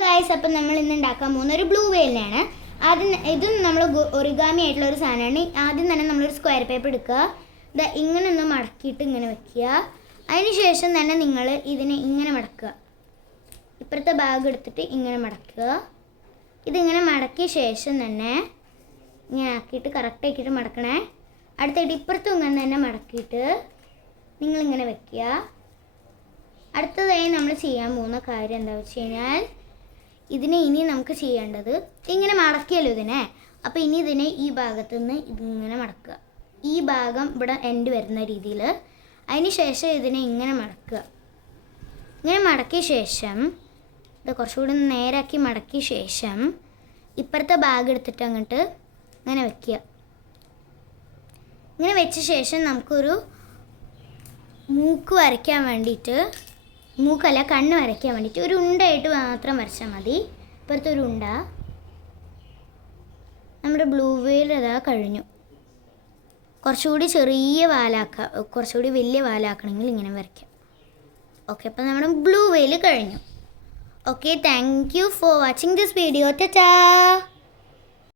Guys, അപ്പം നമ്മൾ ഇന്ന് ഉണ്ടാക്കാൻ പോകുന്ന ഒരു ബ്ലൂ വെയിലാണ്. ആദ്യം ഇതും നമ്മൾ ഒറിഗാമി ആയിട്ടുള്ള ഒരു സാധനമാണ്. ആദ്യം തന്നെ നമ്മളൊരു സ്ക്വയർ പേപ്പർ എടുക്കുക, ഇത് ഇങ്ങനെ ഒന്ന് മടക്കിയിട്ട് ഇങ്ങനെ വെക്കുക. അതിന് ശേഷം തന്നെ നിങ്ങൾ ഇതിനെ ഇങ്ങനെ മടക്കുക, ഇപ്പുറത്തെ ബാഗ് എടുത്തിട്ട് ഇങ്ങനെ മടക്കുക. ഇതിങ്ങനെ മടക്കിയ ശേഷം തന്നെ ഇങ്ങനെ ആക്കിയിട്ട് കറക്റ്റ് ആക്കിയിട്ട് മടക്കണേ. അടുത്തായിട്ട് ഇപ്പുറത്തും ഇങ്ങനെ തന്നെ മടക്കിയിട്ട് നിങ്ങളിങ്ങനെ വെക്കുക. അടുത്തതായി നമ്മൾ ചെയ്യാൻ പോകുന്ന കാര്യം എന്താ വെച്ച് കഴിഞ്ഞാൽ, ഇതിനെ ഇനി നമുക്ക് ചെയ്യേണ്ടത് ഇങ്ങനെ മടക്കിയല്ലോ ഇതിനെ. അപ്പോൾ ഇനി ഇതിനെ ഈ ഭാഗത്തു നിന്ന് ഇതിങ്ങനെ മടക്കുക, ഈ ഭാഗം ഇവിടെ എൻഡ് വരുന്ന രീതിയിൽ. അതിന് ശേഷം ഇതിനെ ഇങ്ങനെ മടക്കുക. ഇങ്ങനെ മടക്കിയ ശേഷം ഇത് കുറച്ചുകൂടി നേരാക്കി മടക്കിയ ശേഷം ഇപ്പുറത്തെ ബാഗ് എടുത്തിട്ട് അങ്ങോട്ട് ഇങ്ങനെ വെക്കുക. ഇങ്ങനെ വെച്ച ശേഷം നമുക്കൊരു മൂക്ക് വരയ്ക്കാൻ വേണ്ടിയിട്ട്, മൂക്കല്ല കണ്ണ് വരയ്ക്കാൻ വേണ്ടിയിട്ട് ഒരു ഉണ്ടയായിട്ട് മാത്രം വരച്ചാൽ മതി. ഇപ്പുറത്തെ ഒരു ഉണ്ട. നമ്മുടെ ബ്ലൂ വെയിൽ അതാ കഴിഞ്ഞു. കുറച്ചുകൂടി ചെറിയ വാലാക്കുക, കുറച്ചുകൂടി വലിയ വാലാക്കണമെങ്കിൽ ഇങ്ങനെ വരയ്ക്കാം. ഓക്കെ, അപ്പോൾ നമ്മുടെ ബ്ലൂ വെയിൽ കഴിഞ്ഞു. Okay, thank you for watching this video. Tata.